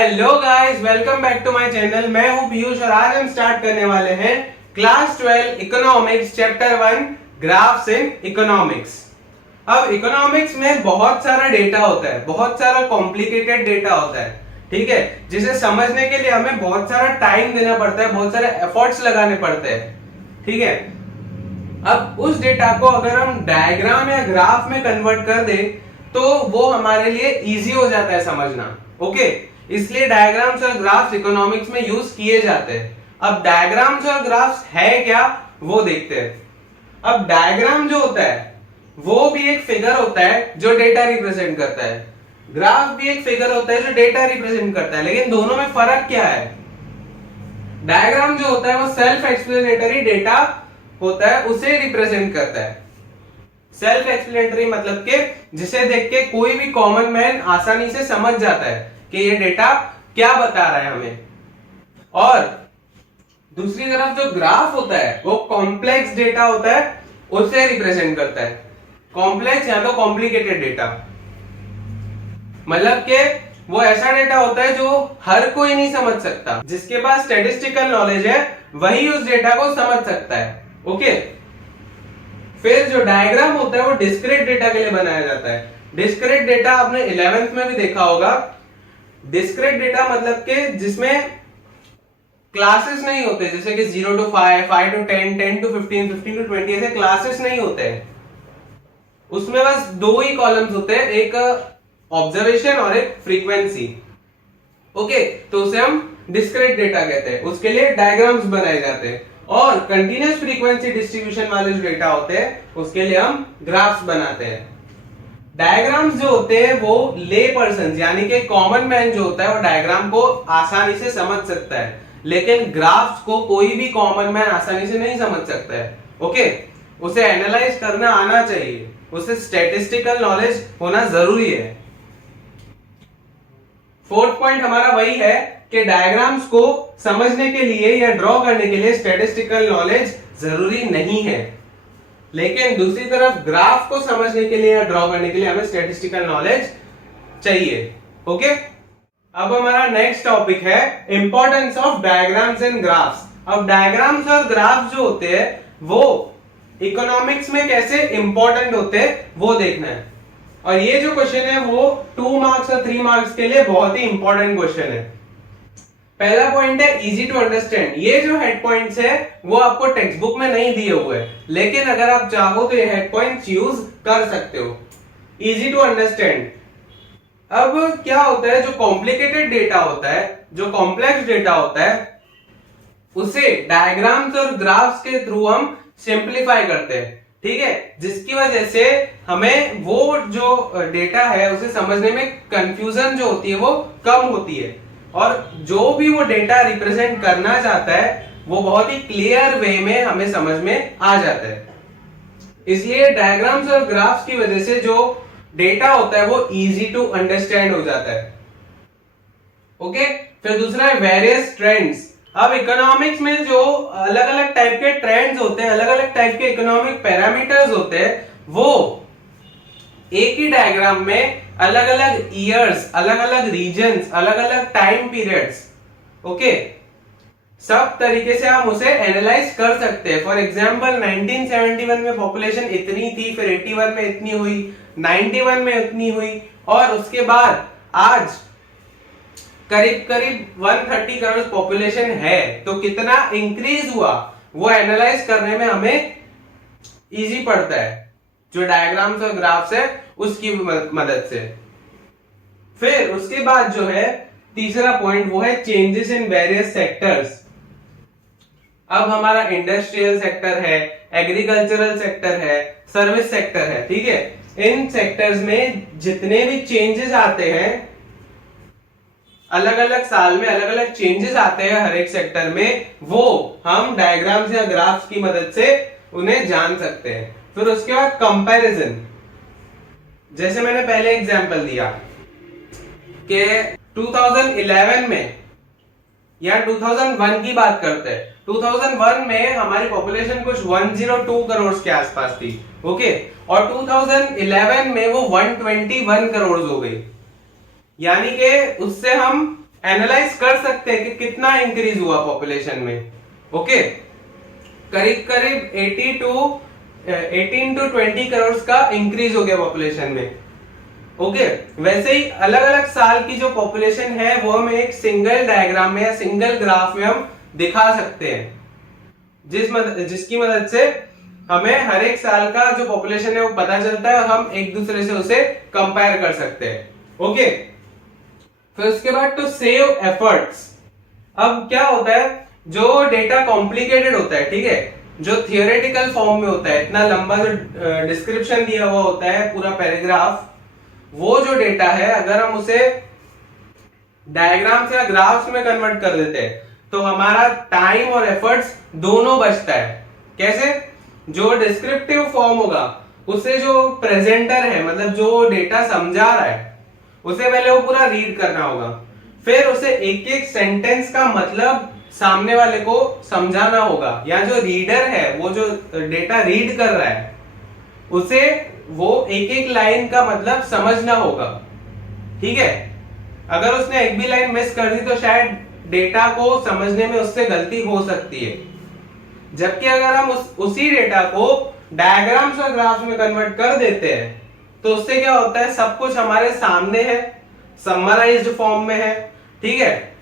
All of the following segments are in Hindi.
Hello guys, welcome back to my channel. मैं हूं पीयूष और आज हम स्टार्ट करने वाले हैं class 12 economics chapter 1 graphs in economics. अब इकोनॉमिक्स में बहुत सारा डेटा होता है, बहुत सारा कॉम्प्लिकेटेड डेटा होता है, ठीक है, जिसे समझने के लिए हमें बहुत सारा टाइम देना पड़ता है, बहुत सारे एफर्ट्स लगाने पड़ते हैं, ठीक है। अब उस डेटा को अगर हम डायग्राम या ग्राफ में कन्वर्ट कर दे तो वो हमारे लिए इजी हो जाता है समझना, ओके। इसलिए डायग्राम्स और ग्राफ्स इकोनॉमिक्स में यूज किए जाते हैं। अब डायग्राम्स और ग्राफ्स है क्या वो देखते हैं। अब डायग्राम जो होता है वो भी एक फिगर होता है जो डेटा रिप्रेजेंट करता है, ग्राफ भी एक फिगर होता है जो डेटा रिप्रेजेंट करता है, लेकिन दोनों में फर्क क्या है। डायग्राम जो होता है वो सेल्फ एक्सप्लेनेटरी डेटा होता है, उसे रिप्रेजेंट करता है। सेल्फ एक्सप्लेनेटरी मतलब के जिसे देख के कोई भी कॉमन मैन आसानी से समझ जाता है कि ये डेटा क्या बता रहा है हमें। और दूसरी तरफ जो ग्राफ होता है वो कॉम्प्लेक्स डेटा होता है, उसे रिप्रेजेंट करता है। कॉम्प्लेक्स या तो कॉम्प्लिकेटेड डेटा मतलब के वो ऐसा डेटा होता है जो हर कोई नहीं समझ सकता, जिसके पास स्टैटिस्टिकल नॉलेज है वही उस डेटा को समझ सकता है, ओके। फिर जो डायग्राम होता है वो डिस्क्रीट डेटा के लिए बनाया जाता है। डिस्क्रीट डेटा आपने 11th में भी देखा होगा। डिस्क्रीट डेटा मतलब के जिसमें क्लासेस नहीं होते, जैसे कि 0 to 5, 5 to 10, 10 to 15, 15 to 20 ऐसे क्लासेस नहीं होते हैं। उसमें बस दो ही कॉलम्स होते हैं, एक ऑब्जर्वेशन और एक फ्रीक्वेंसी, ओके। तो उसे हम डिस्क्रीट डेटा कहते हैं, उसके लिए डायग्राम्स बनाए जाते हैं। और कंटिन्यूअस फ्रीक्वेंसी डिस्ट्रीब्यूशन वाले जो डेटा होते हैं उसके लिए हम ग्राफ्स बनाते हैं। डायग्राम्स जो होते हैं वो ले पर्सन यानी कि कॉमन मैन जो होता है वो डायग्राम को आसानी से समझ सकता है, लेकिन ग्राफ्स को कोई भी कॉमन मैन आसानी से नहीं समझ सकता है, ओके। उसे एनालाइज करना आना चाहिए, उसे स्टैटिस्टिकल नॉलेज होना जरूरी है। फोर्थ पॉइंट हमारा वही है कि डायग्राम्स को समझने के लिए या ड्रॉ करने के लिए स्टैटिस्टिकल नॉलेज जरूरी नहीं है, लेकिन दूसरी तरफ ग्राफ को समझने के लिए या ड्रॉ करने के लिए हमें स्टैटिस्टिकल नॉलेज चाहिए, ओके। अब हमारा नेक्स्ट टॉपिक है importance of diagrams and graphs. अब डायग्राम्स और ग्राफ्स जो होते हैं वो इकोनॉमिक्स में कैसे इंपॉर्टेंट होते हैं वो देखना है। और ये जो क्वेश्चन है वो 2 मार्क्स और 3 मार्क्स के लिए बहुत ही इंपॉर्टेंट क्वेश्चन है। पहला पॉइंट है इजी टू अंडरस्टैंड। ये जो हेड पॉइंट्स है वो आपको टेक्स्ट बुक में नहीं दिए हुए हैं, लेकिन अगर आप चाहो तो ये हेड पॉइंट्स यूज कर सकते हो। Easy to understand. अब क्या होता है, जो कॉम्प्लिकेटेड डेटा होता है, जो कॉम्प्लेक्स डेटा होता है, उसे डायग्राम्स और ग्राफ्स के थ्रू हम सिंप्लीफाई करते हैं, ठीक है, जिसकी वजह से हमें वो जो डेटा है उसे समझने में कंफ्यूजन जो होती है वो कम होती है, और जो भी वो डेटा रिप्रेजेंट करना चाहता है वो बहुत ही क्लियर वे में हमें समझ में आ जाता है। इसलिए डायग्राम्स और ग्राफ्स की वजह से जो डेटा होता है वो इजी टू अंडरस्टैंड हो जाता है, ओके। फिर दूसरा है वेरियस ट्रेंड्स। अब इकोनॉमिक्स में जो अलग अलग टाइप के ट्रेंड्स होते हैं, अलग अलग टाइप के इकोनॉमिक पैरामीटर्स होते हैं, वो एक ही डायग्राम में अलग अलग ईयर्स, अलग अलग रीजन्स, अलग अलग टाइम पीरियड्स, ओके, सब तरीके से हम उसे एनालाइज कर सकते हैं। फॉर एग्जांपल 1971 में पॉपुलेशन इतनी थी, फिर 81 में इतनी हुई, 91 में इतनी हुई, और उसके बाद आज करीब करीब 130 करोड़ पॉपुलेशन है, तो कितना इंक्रीज हुआ वो एनालाइज करने में हमें इजी पड़ता है, जो डायग्राम्स और ग्राफ्स है उसकी मदद से। फिर उसके बाद जो है तीसरा पॉइंट वो है चेंजेस इन वेरियस सेक्टर्स। अब हमारा इंडस्ट्रियल सेक्टर है, एग्रीकल्चरल सेक्टर है, सर्विस सेक्टर है, ठीक है। इन सेक्टर्स में जितने भी चेंजेस आते हैं, अलग अलग साल में अलग अलग चेंजेस आते हैं हर एक सेक्टर में, वो हम डायग्राम्स या ग्राफ्स की मदद से उन्हें जान सकते हैं। फिर उसके बाद कंपैरिजन। जैसे मैंने पहले एग्जांपल दिया कि 2011 में या 2001 की बात करते हैं, 2001 में हमारी पॉपुलेशन कुछ 102 करोड़ के आसपास थी, ओके, और 2011 में वो 121 करोड़ हो गई, यानी कि उससे हम एनालाइज कर सकते हैं कि कितना इंक्रीज हुआ पॉपुलेशन में। ओके, करीब करीब 18 to 20 करोड़ का इंक्रीज हो गया पॉपुलेशन में। ओके, वैसे ही अलग अलग साल की जो पॉपुलेशन है वो हम एक सिंगल डायग्राम में या सिंगल ग्राफ में हम दिखा सकते हैं, जिसकी मदद से हमें हर एक साल का जो पॉपुलेशन है वो पता चलता है और हम एक दूसरे से उसे कंपेयर कर सकते हैं। ओके, फिर उसके बाद टू सेव एफर्ट्स। अब क्या होता है, जो डेटा कॉम्प्लिकेटेड होता है, ठीक है, जो थियोरेटिकल फॉर्म में होता है, इतना लंबा जो डिस्क्रिप्शन दिया हुआ होता है पूरा पैराग्राफ, वो जो डेटा है अगर हम उसे डायग्राम्स या ग्राफ्स में कन्वर्ट कर देते हैं तो हमारा टाइम और एफर्ट्स दोनों बचता है। कैसे? जो डिस्क्रिप्टिव फॉर्म होगा उसे जो प्रेजेंटर है, मतलब जो डेटा समझा रहा है, उसे पहले वो पूरा रीड करना होगा, फिर उसे एक एक सेंटेंस का मतलब सामने वाले को समझाना होगा, या जो रीडर है, वो जो डेटा रीड कर रहा है, उसे वो एक एक लाइन का मतलब समझना होगा। ठीक है, अगर उसने एक भी लाइन मिस कर दी तो शायद डेटा को समझने में उससे गलती हो सकती है। जबकि अगर हम उसी डेटा को डायग्राम्स और ग्राफ्स में कन्वर्ट कर देते हैं तो उससे क्या होता है, सब कुछ हमारे सामने है, समराइज्ड फॉर्म में है। ठीक है,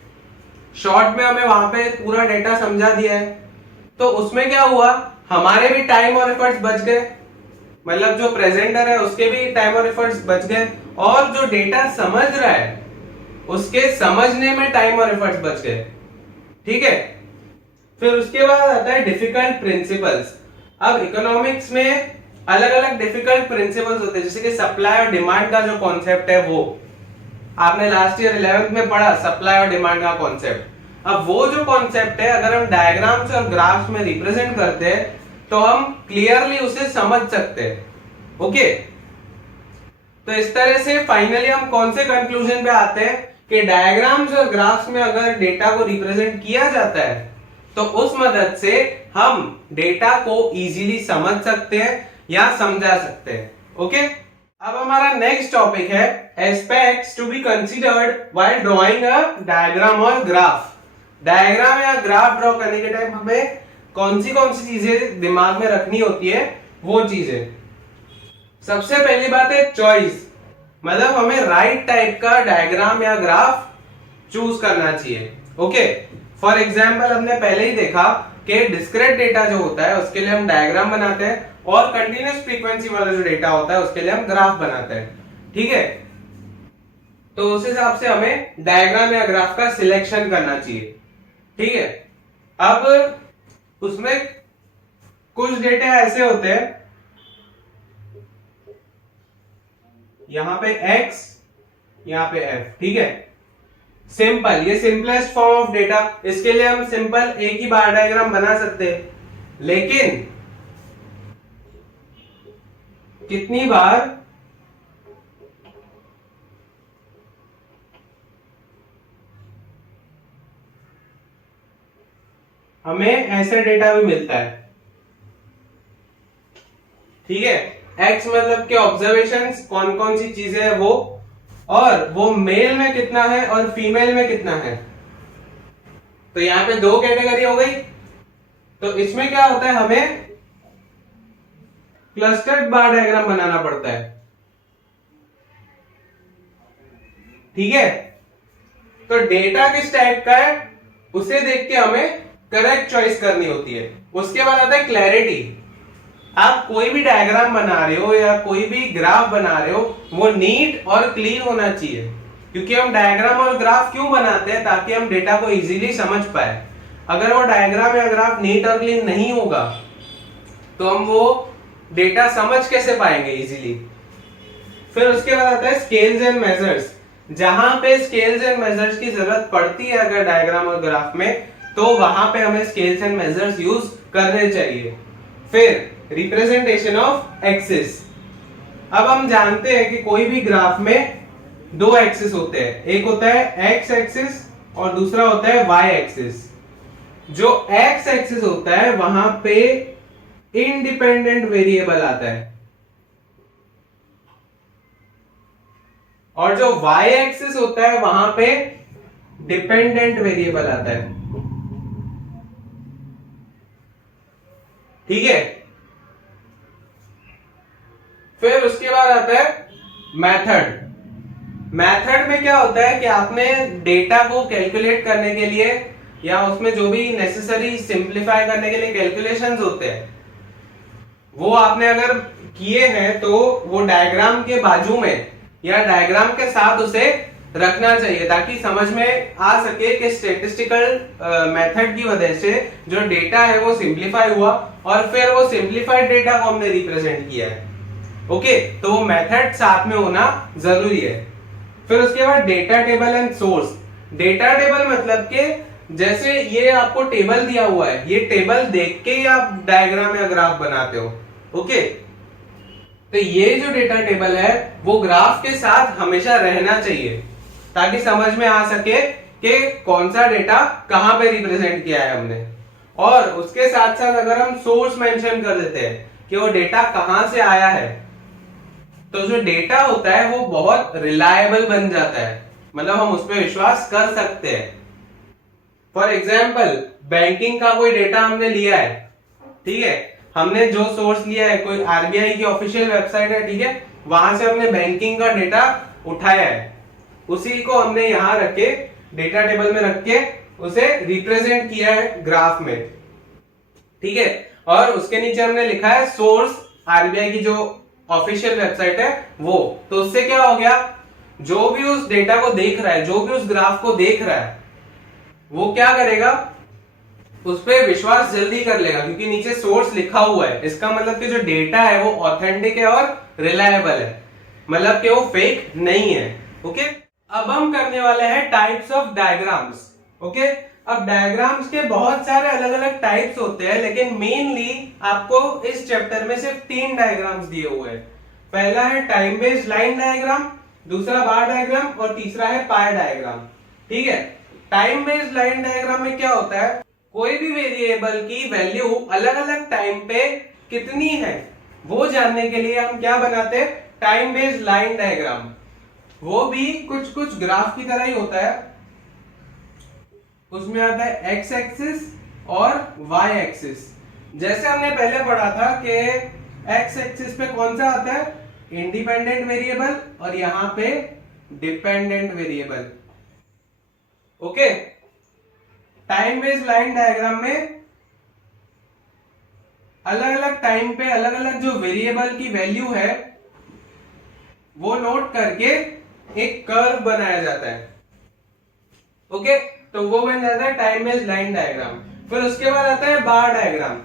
शॉर्ट में हमें वहां पे पूरा डेटा समझा दिया है, तो उसमें क्या हुआ, हमारे भी टाइम और एफर्ट्स बच गए, मतलब जो प्रेजेंटर है उसके भी टाइम और एफर्ट्स बच गए, और जो डेटा समझ रहा है उसके समझने में टाइम और एफर्ट्स बच गए। ठीक है, फिर उसके बाद आता है डिफिकल्ट प्रिंसिपल्स। अब इकोनॉमिक्स में अलग अलग डिफिकल्ट प्रिंसिपल्स होते हैं, जैसे कि सप्लाई और डिमांड का जो कॉन्सेप्ट है वो आपने लास्ट ईयर 11th में पढ़ा, सप्लाई और डिमांड का कॉन्सेप्ट। अब वो जो कॉन्सेप्ट है अगर हम डायग्राम्स और ग्राफ्स में रिप्रेजेंट करते हैं तो हम क्लियरली उसे समझ सकते हैं। ओके, तो इस तरह से फाइनली हम कौन से कंक्लूजन पे आते हैं कि डायग्राम्स और ग्राफ्स में अगर डेटा को रिप्रेजेंट किया जाता है तो उस मदद से हम डेटा को इजीली समझ सकते हैं या समझा सकते हैं। ओके, अब हमारा नेक्स्ट टॉपिक है aspects to be considered while drawing a diagram और ग्राफ। डायग्राम या ग्राफ ड्रॉ करने के टाइम हमें कौन सी चीजें दिमाग में रखनी होती है, वो चीजें। सबसे पहली बात है चॉइस, मतलब हमें राइट टाइप का डायग्राम या ग्राफ चूज करना चाहिए। ओके, फॉर एग्जाम्पल हमने पहले ही देखा कि डिस्क्रीट डेटा जो होता है उसके लिए हम डायग्राम बनाते हैं, और कंटिन्यूअस फ्रीक्वेंसी वाला जो डेटा होता है उसके लिए हम ग्राफ बनाते हैं। ठीक है, तो उस हिसाब से हमें डायग्राम या ग्राफ का सिलेक्शन करना चाहिए। ठीक है, अब उसमें कुछ डेटा ऐसे होते हैं, यहां पे x, यहां पे f। ठीक है, सिंपल, ये सिंपलेस्ट फॉर्म ऑफ डेटा, इसके लिए हम सिंपल एक ही बार डायग्राम बना सकते हैं, लेकिन कितनी बार हमें ऐसा डेटा भी मिलता है। ठीक है, एक्स मतलब के ऑब्जर्वेशंस, कौन कौन सी चीजें है वो, और वो मेल में कितना है और फीमेल में कितना है। तो यहां पे दो कैटेगरी हो गई। तो इसमें क्या होता है, हमें क्लस्टर्ड बार डायग्राम बनाना पड़ता है। ठीक है, तो डेटा किस टाइप का है उसे देख के हमें करेक्ट चॉइस करनी होती है। उसके बाद आता है क्लैरिटी। आप कोई भी डायग्राम बना रहे हो या कोई भी ग्राफ बना रहे हो, वो नीट और क्लीन होना चाहिए, क्योंकि हम डायग्राम और ग्राफ क्यों बनाते हैं, ताकि हम डेटा को इजीली समझ पाए। अगर वो डायग्राम या ग्राफ नीट और क्लीन नहीं होगा तो हम वो डेटा समझ कैसे पाएंगे इजीली। फिर उसके बाद आता है स्केल्स एंड मेजर्स। जहां पे स्केल्स एंड मेजर्स की जरूरत पड़ती है अगर डायग्राम और ग्राफ में, तो वहां पे हमें स्केल्स एंड मेजर्स यूज करने चाहिए। फिर रिप्रेजेंटेशन ऑफ एक्सिस। अब हम जानते हैं कि कोई भी ग्राफ में दो एक्सिस होते हैं, एक होता है एक्स एक्सिस और दूसरा होता है वाई एक्सिस। जो एक्स एक्सिस होता है वहां पे इंडिपेंडेंट वेरिएबल आता है, और जो वाई एक्सिस होता है वहां पे डिपेंडेंट वेरिएबल आता है। ठीक है, फिर उसके बाद आता है मेथड। मेथड में क्या होता है कि आपने डेटा को कैलकुलेट करने के लिए या उसमें जो भी नेसेसरी सिंप्लीफाई करने के लिए कैलकुलेशंस होते हैं वो आपने अगर किए हैं तो वो डायग्राम के बाजू में या डायग्राम के साथ उसे रखना चाहिए ताकि समझ में आ सके कि स्टैटिस्टिकल मेथड की वजह से जो डेटा है वो सिंप्लीफाई हुआ और फिर वो सिंप्लीफाइड डेटा को हमने रिप्रेजेंट किया है। ओके, तो वो मेथड साथ में होना जरूरी है। फिर उसके बाद data table and source. Data table मतलब कि जैसे ये आपको टेबल दिया हुआ है, ये टेबल देख के ही आप डायग्राम या ग्राफ बनाते हो। ओके, तो ये जो डेटा टेबल है वो ग्राफ के साथ हमेशा रहना चाहिए ताकि समझ में आ सके कि कौन सा डेटा कहां पे रिप्रेजेंट किया है हमने। और उसके साथ साथ अगर हम सोर्स मेंशन कर देते हैं कि वो डेटा कहां से आया है तो जो डेटा होता है वो बहुत रिलायबल बन जाता है, मतलब हम उस पर विश्वास कर सकते हैं। फॉर एग्जाम्पल, बैंकिंग का कोई डेटा हमने लिया है, ठीक है, हमने जो सोर्स लिया है कोई आरबीआई की ऑफिशियल वेबसाइट है, ठीक है, वहां से हमने बैंकिंग का डेटा उठाया है, उसी को हमने यहां रख के डेटा टेबल में रख के उसे रिप्रेजेंट किया है ग्राफ में। ठीक है, और उसके नीचे हमने लिखा है सोर्स आरबीआई की जो ऑफिशियल वेबसाइट है वो। तो उससे क्या हो गया, जो भी उस डेटा को देख रहा है, जो भी उस ग्राफ को देख रहा है, वो क्या करेगा, उस पर विश्वास जल्दी कर लेगा क्योंकि नीचे सोर्स लिखा हुआ है। इसका मतलब कि जो डेटा है वो ऑथेंटिक है और रिलायबल है, मतलब कि वो फेक नहीं है। ओके, अब हम करने वाले हैं टाइप्स ऑफ डायग्राम्स। ओके, अब डायग्राम्स के बहुत सारे अलग अलग टाइप्स होते हैं, लेकिन मेनली आपको इस चैप्टर में सिर्फ 3 डायग्राम्स दिए हुए हैं। पहला है टाइम बेस्ड लाइन डायग्राम, दूसरा बार डायग्राम और तीसरा है पाई डायग्राम। ठीक है, टाइम बेस्ड लाइन डायग्राम में क्या होता है, कोई भी वेरिएबल की वैल्यू अलग अलग टाइम पे कितनी है वो जानने के लिए हम क्या बनाते हैं, टाइम बेस्ड लाइन डायग्राम। वो भी कुछ कुछ ग्राफ की तरह ही होता है, उसमें आता है एक्स एक्सिस और वाई एक्सिस। जैसे हमने पहले पढ़ा था कि एक्स एक्सिस पे कौन सा आता है, इंडिपेंडेंट वेरिएबल, और यहां पे dependent variable. Okay, time based line diagram में अलग अलग टाइम पे अलग अलग जो वेरिएबल की वैल्यू है वो नोट करके एक कर्व बनाया जाता है। ओके, तो वो बन जाता है टाइम बेस्ड लाइन डायग्राम। फिर उसके बाद आता है बार डायग्राम।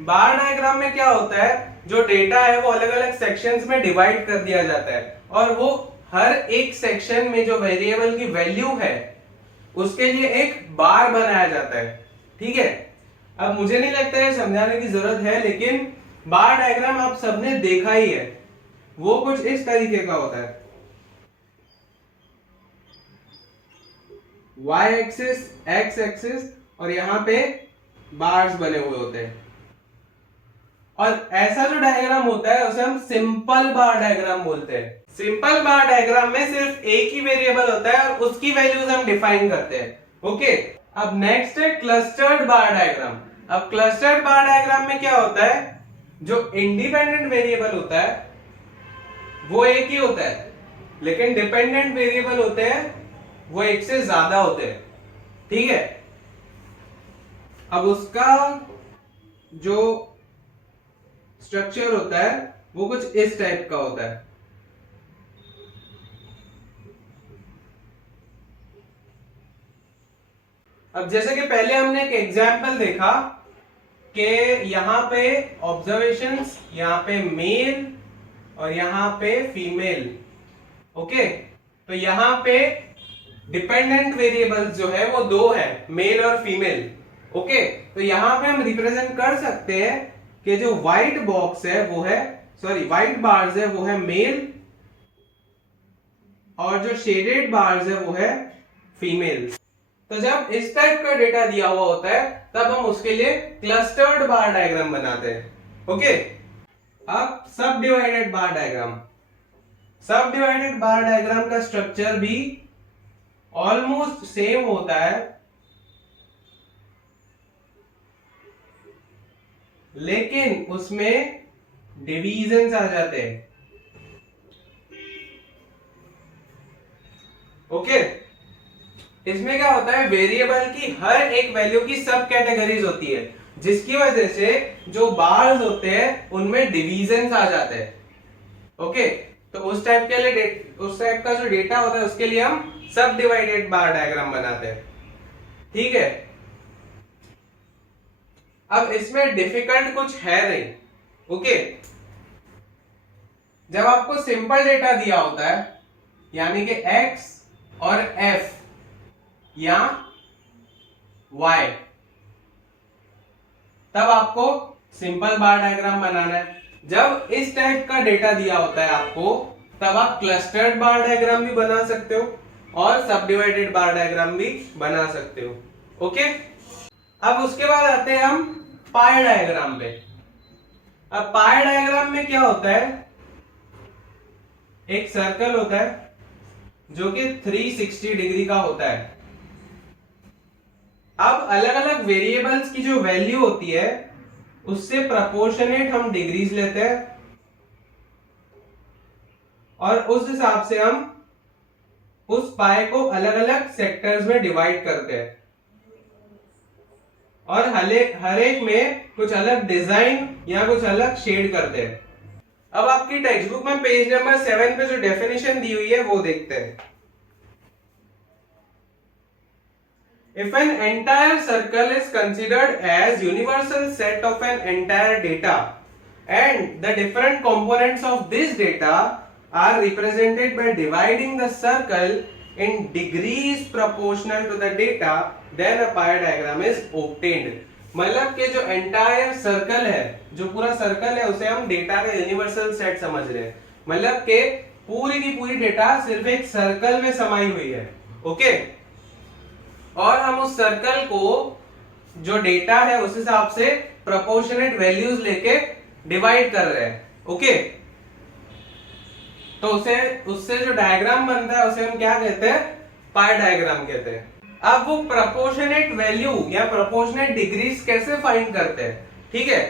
बार डायग्राम में क्या होता है, जो डेटा है वो अलग अलग सेक्शंस में डिवाइड कर दिया जाता है और वो हर एक सेक्शन में जो वेरिएबल की वैल्यू है उसके लिए एक बार बनाया जाता है। ठीक है, अब मुझे नहीं लगता है समझाने की जरूरत है, लेकिन बार डायग्राम आप सबने देखा ही है, वो कुछ इस तरीके का होता है। y एक्सिस, x एक्सिस और यहां पे बार्स बने हुए होते हैं। और ऐसा जो डायग्राम होता है उसे हम सिंपल बार डायग्राम बोलते हैं। सिंपल बार डायग्राम में सिर्फ एक ही वेरिएबल होता है और उसकी वैल्यूज हम डिफाइन करते हैं। ओके, अब नेक्स्ट है क्लस्टर्ड बार डायग्राम। अब क्लस्टर्ड बार डायग्राम में क्या होता है, जो इंडिपेंडेंट वेरिएबल होता है वो एक ही होता है, लेकिन डिपेंडेंट वेरिएबल होते हैं वो एक से ज्यादा होते हैं। ठीक है, अब उसका जो स्ट्रक्चर होता है वो कुछ इस टाइप का होता है। अब जैसे कि पहले हमने एक एग्जाम्पल देखा कि यहां पे ऑब्जर्वेशंस, यहां पे मेल और यहां पे फीमेल। ओके, तो यहां पे डिपेंडेंट वेरिएबल्स जो है वो 2 है, मेल और फीमेल। ओके, तो यहां पे हम रिप्रेजेंट कर सकते हैं कि जो व्हाइट बॉक्स है वो है, सॉरी व्हाइट बार्स है वो है मेल और जो शेडेड बार्स है वो है फीमेल। तो जब इस टाइप का डेटा दिया हुआ होता है तब हम उसके लिए क्लस्टर्ड बार डायग्राम बनाते हैं। ओके, अब सब डिवाइडेड बार डायग्राम। सब डिवाइडेड बार डायग्राम का स्ट्रक्चर भी ऑलमोस्ट सेम होता है, लेकिन उसमें डिवीजन आ जाते हैं। ओके, इसमें क्या होता है, वेरिएबल की हर एक वैल्यू की सब कैटेगरीज होती है, जिसकी वजह से जो बार्स होते हैं उनमें डिवीजन आ जाते हैं। ओके, तो उस टाइप के लिए उस टाइप का जो डेटा होता है उसके लिए हम सब डिवाइडेड बार डायग्राम बनाते हैं। ठीक है, अब इसमें डिफिकल्ट कुछ है नहीं। ओके, जब आपको सिंपल डेटा दिया होता है, यानी कि x और f या y, तब आपको सिंपल बार डायग्राम बनाना है। जब इस टाइप का डेटा दिया होता है आपको, तब आप क्लस्टर्ड बार डायग्राम भी बना सकते हो और सब डिवाइडेड बार डायग्राम भी बना सकते हो। ओके, अब उसके बाद आते हैं हम पाई डायग्राम पे। अब पाई डायग्राम में क्या होता है, एक सर्कल होता है जो कि 360 डिग्री का होता है। अब अलग अलग वेरिएबल्स की जो वैल्यू होती है उससे प्रोपोर्शनेट हम डिग्रीज लेते हैं और उस हिसाब से हम उस पाई को अलग अलग सेक्टर्स में डिवाइड करते हैं और हर एक में कुछ अलग डिजाइन या कुछ अलग शेड करते हैं। अब आपकी टेक्स्ट बुक में पेज नंबर 7 पे जो डेफिनेशन दी हुई है वो देखते हैं। If an entire circle is considered as universal set of an entire data and the different components of this data are represented by dividing the circle in degrees proportional to the data, then a pie diagram is obtained। मतलब कि जो एंटायर सर्कल है, जो पूरा सर्कल है, उसे हम डेटा का यूनिवर्सल सेट समझ रहे हैं। मतलब कि पूरी की पूरी डेटा सिर्फ एक सर्कल में समाई हुई है। ओके, और हम उस सर्कल को जो डेटा है उस हिसाब से प्रोपोर्शनेट वैल्यूज लेके डिवाइड कर रहे हैं। ओके, तो उससे जो डायग्राम बनता है उसे हम क्या कहते हैं, पाई डायग्राम कहते हैं। अब वो प्रोपोर्शनेट वैल्यू या प्रोपोर्शनेट डिग्रीज कैसे फाइंड करते हैं, ठीक है,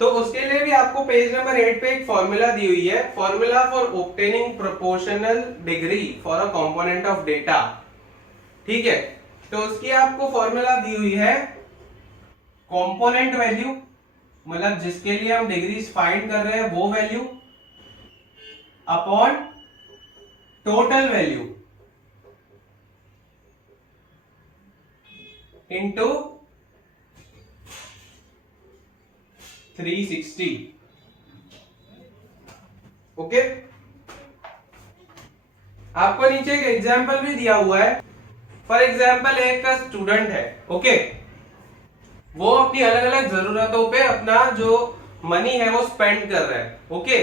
तो उसके लिए भी आपको पेज नंबर 8 पे एक फॉर्मूला दी हुई है, formula for obtaining proportional degree for a component of data. ठीक है, तो उसकी आपको फॉर्मूला दी हुई है कंपोनेंट वैल्यू, मतलब जिसके लिए हम डिग्रीज फाइंड कर रहे हैं वो value, upon total value into 360। Okay, आपको नीचे एक एग्जाम्पल भी दिया हुआ है। फॉर एग्जाम्पल, एक का स्टूडेंट है, ओके, वो अपनी अलग अलग जरूरतों पे अपना जो मनी है वो स्पेंड कर रहा है। ओके,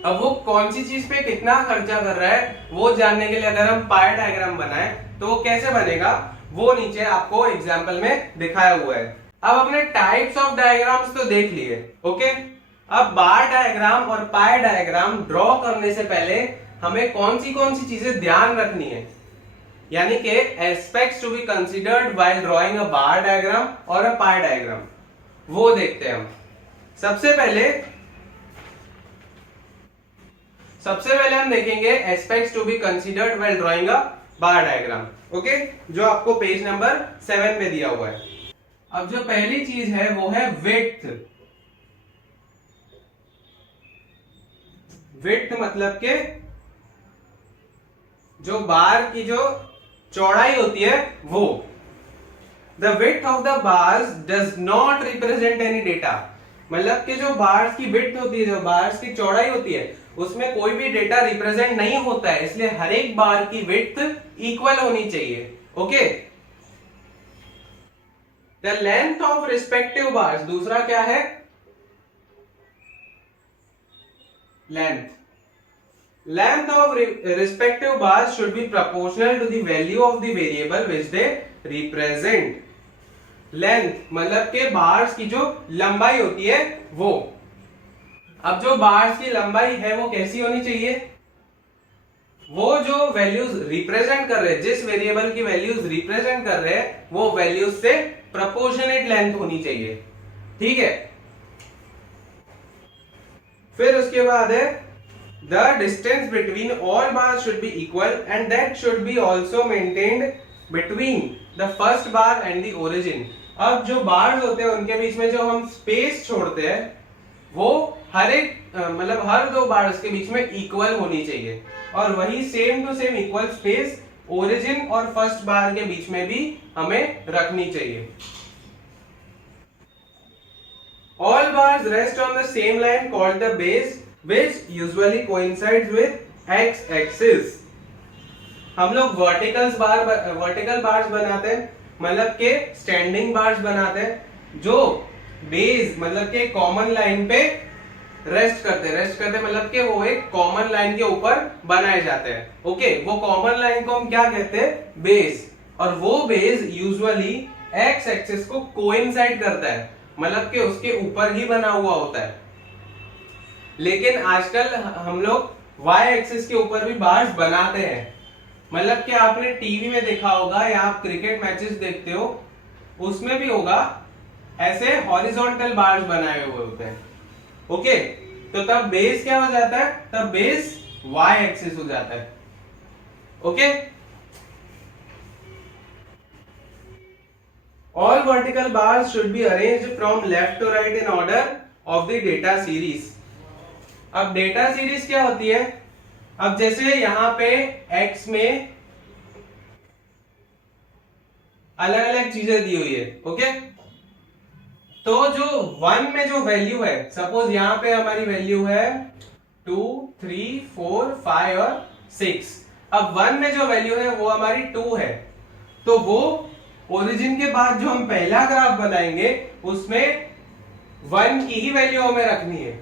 अब वो कौन सी चीज पे कितना खर्चा कर रहा है वो जानने के लिए अगर हम पाई डायग्राम बनाए तो वो कैसे बनेगा, वो नीचे आपको एग्जाम्पल में दिखाया हुआ है। अब अपने टाइप्स ऑफ डायग्राम्स तो देख लिए। ओके, अब बार डायग्राम और पाई डायग्राम ड्रॉ करने से पहले हमें कौन सी चीजें ध्यान रखनी है, यानी कि aspects to be considered while drawing a bar diagram और अ पाई डायग्राम, वो देखते हैं हम। सबसे पहले हम देखेंगे aspects to be considered while drawing a bar diagram. Okay, जो आपको पेज नंबर 7 पे दिया हुआ है। अब जो पहली चीज है वो है विड्थ। विड्थ मतलब के जो बार की जो चौड़ाई होती है वो। The width of the bars does not represent any data, मतलब कि जो बार्स की विड्थ होती है, जो बार्स की चौड़ाई होती है, उसमें कोई भी डेटा रिप्रेजेंट नहीं होता है, इसलिए हर एक बार की विड्थ इक्वल होनी चाहिए। Okay, the length of respective bars, दूसरा क्या है, length of respective bars should be proportional to the value of the variable which they represent। Length मतलब के बार्स की जो लंबाई होती है वो। अब जो बार्स की लंबाई है वो कैसी होनी चाहिए, वो जो वैल्यूज रिप्रेजेंट कर रहे हैं, जिस वेरिएबल की वैल्यूज रिप्रेजेंट कर रहे हैं, वो वैल्यूज से प्रोपोर्शनेट लेंथ होनी चाहिए। ठीक है, फिर उसके बाद है the distance between all bars should be equal and that should be also maintained between the first bar and the origin. अब जो बार्स होते हैं उनके बीच में जो हम स्पेस छोड़ते हैं वो हर एक मतलब हर दो बार्स के बीच में इक्वल होनी चाहिए, और वही same to same equal space origin और फर्स्ट बार के बीच में भी हमें रखनी चाहिए। All bars rest on the same line called the base, which usually coincides with x-axis. हम लोग वर्टिकल बार्स बनाते हैं, मतलब के स्टैंडिंग बार्स बनाते हैं जो बेस मतलब के कॉमन लाइन पे रेस्ट करते मतलब के वो एक कॉमन लाइन के ऊपर बनाए जाते हैं। ओके, वो कॉमन लाइन को हम क्या कहते हैं? बेस। और वो बेस यूजुअली एक्स एक्सिस को कोइंसाइड करता है, मतलब कि उसके ऊपर ही बना हुआ होता है। लेकिन आजकल हम लोग वाई एक्सिस के ऊपर भी बार्स बनाते हैं, मतलब कि आपने टीवी में देखा होगा या आप क्रिकेट मैचेस देखते हो, उसमें भी होगा ऐसे हॉरिजॉन्टल बार्स बनाए हुए होते हैं। ओके, तो तब बेस क्या हो जाता है? तब बेस वाई एक्सिस हो जाता है। Okay, all vertical bars should be arranged from left to right in order of the data series। अब डेटा सीरीज क्या होती है? अब जैसे यहां पे x में अलग अलग चीजें दी हुई है। ओके, तो जो 1 में जो वैल्यू है, सपोज यहां पे हमारी वैल्यू है 2, 3, 4, 5 और 6। अब 1 में जो वैल्यू है वो हमारी 2 है, तो वो ओरिजिन के बाद जो हम पहला ग्राफ बनाएंगे उसमें 1 की ही वैल्यू हमें रखनी है।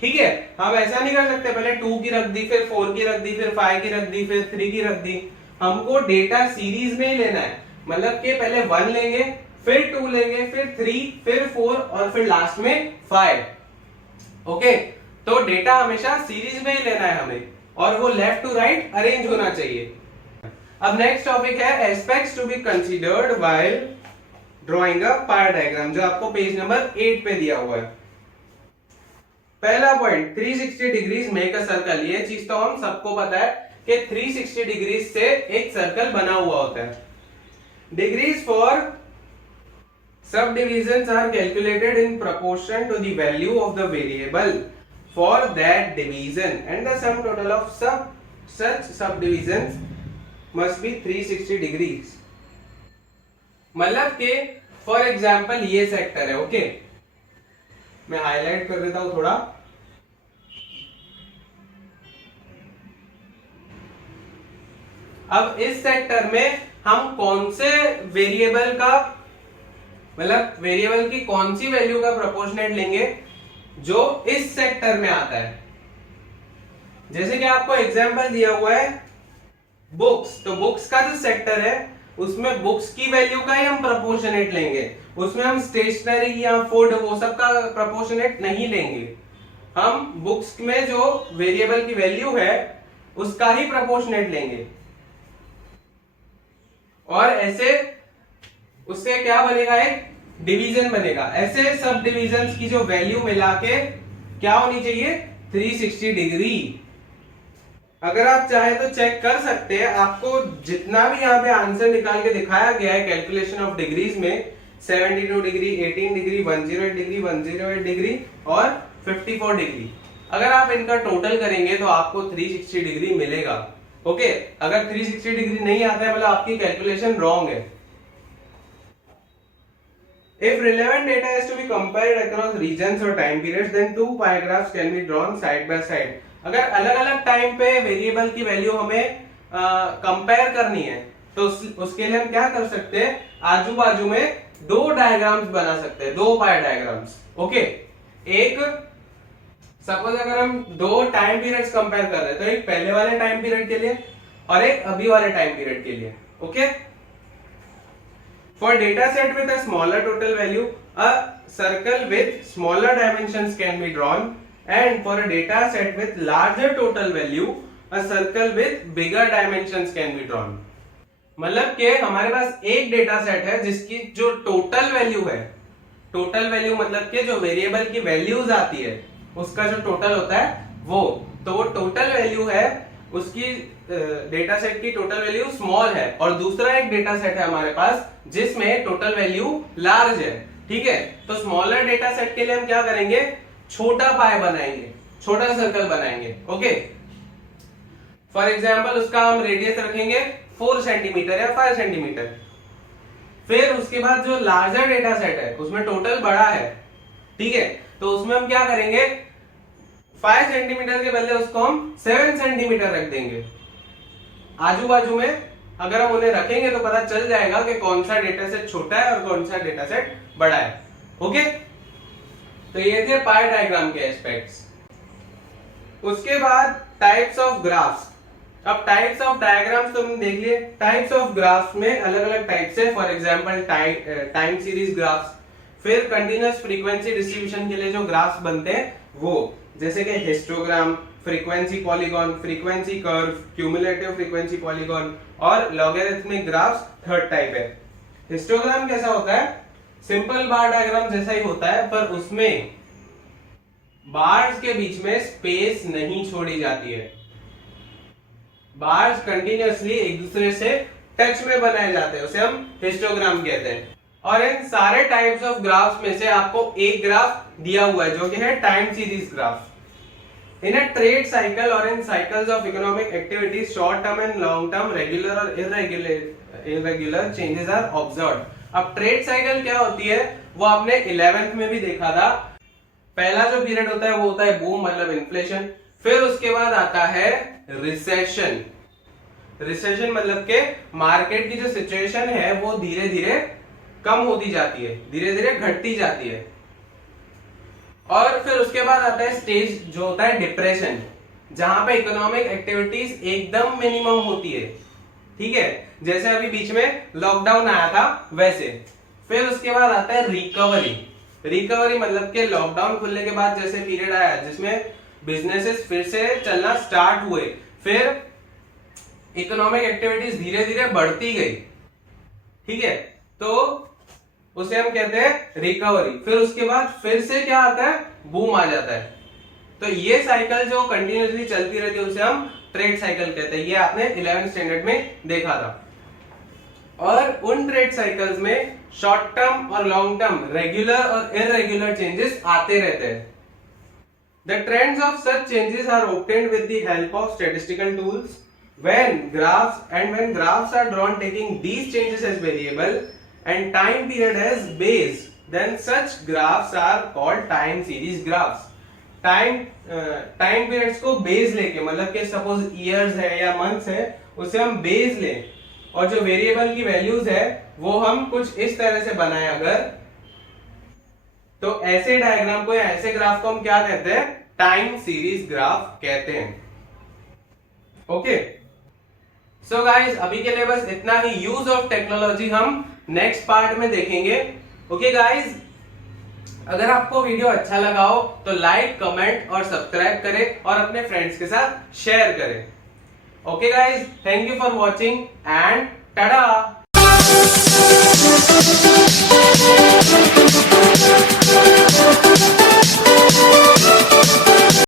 ठीक है, हम ऐसा नहीं कर सकते पहले 2 की रख दी, फिर 4 की रख दी, फिर 5 की रख दी, फिर 3 की रख दी। हमको डेटा सीरीज में ही लेना है, मतलब कि पहले 1 लेंगे, फिर 2 लेंगे, फिर 3, फिर 4 और फिर लास्ट में 5। ओके, तो डेटा हमेशा सीरीज में ही लेना है हमें, और वो लेफ्ट टू राइट अरेंज होना चाहिए। अब नेक्स्ट टॉपिक है aspects to be considered while drawing a pie diagram, जो आपको पेज नंबर 8 पे दिया हुआ है। पहला point 360 degrees make a circle. ये चीज तो हम सबको पता है कि 360 डिग्रीज से एक सर्कल बना हुआ होता है। Degrees for sub divisions are calculated in proportion to the value of the variable for that division and the sum total of such sub divisions must be 360 degrees। मतलब के फॉर एग्जाम्पल ये सेक्टर है। ओके, मैं हाईलाइट कर देता हूं थोड़ा। अब इस सेक्टर में हम कौन से वेरिएबल का मतलब वेरिएबल की कौन सी वैल्यू का प्रोपोर्शनेट लेंगे जो इस सेक्टर में आता है। जैसे कि आपको एग्जाम्पल दिया हुआ है बुक्स, तो बुक्स का जो सेक्टर है उसमें बुक्स की वैल्यू का ही हम प्रोपोर्शनेट लेंगे, उसमें हम स्टेशनरी या फूड वो सब का प्रोपोर्शनेट नहीं लेंगे। हम बुक्स में जो वेरिएबल की वैल्यू है उसका ही प्रोपोर्शनेट लेंगे, और ऐसे उससे क्या बनेगा? एक डिवीजन बनेगा। ऐसे सब डिविजन्स की जो वैल्यू मिला के क्या होनी चाहिए? 360 डिग्री। अगर आप चाहे तो चेक कर सकते हैं, आपको जितना भी यहाँ पे आंसर निकाल के दिखाया गया है कैलकुलेशन ऑफ डिग्रीज में 72 डिग्री, 18 डिग्री, 108 डिग्री, 108 डिग्री और 54 डिग्री, अगर आप इनका टोटल करेंगे तो आपको 360 डिग्री मिलेगा। ओके, अगर 360 डिग्री नहीं आता है मतलब आपकी कैलकुलेशन रॉन्ग है। If relevant data is to be compared across regions or time periods, then two pie graphs can be drawn side by side। अगर अलग अलग टाइम पे वेरिएबल की वैल्यू हमें कंपेयर करनी है तो उसके लिए हम क्या कर सकते हैं? आजू बाजू में दो डायग्राम्स बना सकते हैं, दो पाई डायग्राम्स। ओके, एक सपोज अगर हम दो टाइम पीरियड्स कंपेयर कर रहे हैं तो एक पहले वाले टाइम पीरियड के लिए और एक अभी वाले टाइम पीरियड के लिए। Okay, for data set with a smaller total value a circle with smaller dimensions can be drawn, and for a data set with larger total value a circle with bigger dimensions can be drawn. मतलब कि हमारे पास एक डेटा सेट है जिसकी जो टोटल वैल्यू है, टोटल वैल्यू मतलब कि जो वेरिएबल की वैल्यूज आती है उसका जो टोटल होता है वो टोटल वैल्यू है, उसकी डेटा सेट की टोटल वैल्यू स्मॉल है, और दूसरा एक डेटा सेट है हमारे पास जिसमें टोटल वैल्यू लार्ज है। ठीक है, तो स्मॉलर डेटा सेट के लिए हम क्या करेंगे, छोटा पाई बनाएंगे, छोटा सर्कल बनाएंगे। ओके, फॉर एग्जाम्पल उसका हम रेडियस रखेंगे 4 सेंटीमीटर या 5 सेंटीमीटर। फिर उसके बाद जो लार्जर डेटा सेट है उसमें टोटल बड़ा है, ठीक है, तो उसमें हम क्या करेंगे, 5 सेंटीमीटर के बदले उसको हम 7 सेंटीमीटर रख देंगे। आजू बाजू में अगर हम उन्हें रखेंगे तो पता चल जाएगा कि कौन सा डेटा सेट छोटा है और कौन सा डेटा सेट बड़ा है। ओके, तो ये थे पाई डायग्राम के एस्पेक्ट्स। उसके बाद टाइप्स ऑफ ग्राफ्स। अब टाइप्स ऑफ डायग्राम्स तो हमने देख लिए, टाइप्स ऑफ ग्राफ्स में अलग अलग टाइप्स है। For example time series graphs, फिर कंटीन्यूअस फ्रीक्वेंसी डिस्ट्रीब्यूशन के लिए जो ग्राफ्स बनते हैं वो, जैसे कि histogram, frequency polygon, frequency curve, cumulative frequency polygon, और लॉगरिथमिक ग्राफ्स थर्ड टाइप है। हिस्टोग्राम कैसा होता है, सिंपल बार डायग्राम जैसा ही होता है, पर उसमें बार्स के बीच में स्पेस नहीं छोड़ी जाती है। बार्स कंटिन्यूअसली एक दूसरे से टच में बनाए जाते हैं, उसे हम हिस्टोग्राम कहते हैं। और इन सारे टाइप्स ऑफ ग्राफ्स में से आपको एक ग्राफ दिया हुआ है जो कि है time series graph. In a trade cycle or in cycles of economic activities, short term and long term, regular or irregular changes are observed. अब ट्रेड साइकिल क्या होती है वो आपने 11th में भी देखा था। पहला जो पीरियड होता है वो होता है बूम, मतलब इन्फ्लेशन। फिर उसके बाद आता है रिसेशन। रिसेशन मतलब के मार्केट की जो सिचुएशन है वो धीरे धीरे कम होती जाती है, धीरे धीरे घटती जाती है। और फिर उसके बाद आता है स्टेज जो होता है डिप्रेशन, जहां पे इकोनॉमिक एक्टिविटीज एकदम मिनिमम होती है। ठीक है, जैसे अभी बीच में लॉकडाउन आया था वैसे। फिर उसके बाद आता है रिकवरी। रिकवरी मतलब कि लॉकडाउन खुलने के बाद जैसे पीरियड आया जिसमें बिजनेसेस फिर से चलना स्टार्ट हुए, फिर इकोनॉमिक एक्टिविटीज धीरे धीरे बढ़ती गई। ठीक है, तो उसे हम कहते हैं रिकवरी। फिर उसके बाद फिर से क्या आता है, बूम आ जाता है। तो ये साइकिल जो कंटिन्यूअसली चलती रहती है उसे हम ट्रेड साइकिल कहते हैं। ये आपने 11th स्टैंडर्ड में देखा था। और उन ट्रेड साइकिल्स में शॉर्ट टर्म और लॉन्ग टर्म, रेगुलर और इररेगुलर चेंजेस आते रहते हैं। The trends of such changes are obtained with the help of statistical tools. when graphs are drawn taking these changes as variable and time period as base, then such graphs are called time series graphs. Time periods को बेस लेके, मतलब कि सपोज ईयर्स है या मंथ्स है, उसे हम बेस लें और जो वेरिएबल की वैल्यूज है वो हम कुछ इस तरह से बनाए अगर, तो ऐसे डायग्राम को या ऐसे ग्राफ को हम क्या कहते हैं, टाइम सीरीज ग्राफ कहते हैं। ओके, सो गाइस अभी के लिए बस इतना ही। यूज ऑफ टेक्नोलॉजी हम नेक्स्ट पार्ट में देखेंगे। ओके गाइस, अगर आपको वीडियो अच्छा लगा हो तो लाइक, कमेंट और सब्सक्राइब करें और अपने फ्रेंड्स के साथ शेयर करें। Okay guys, thank you for watching and Tata.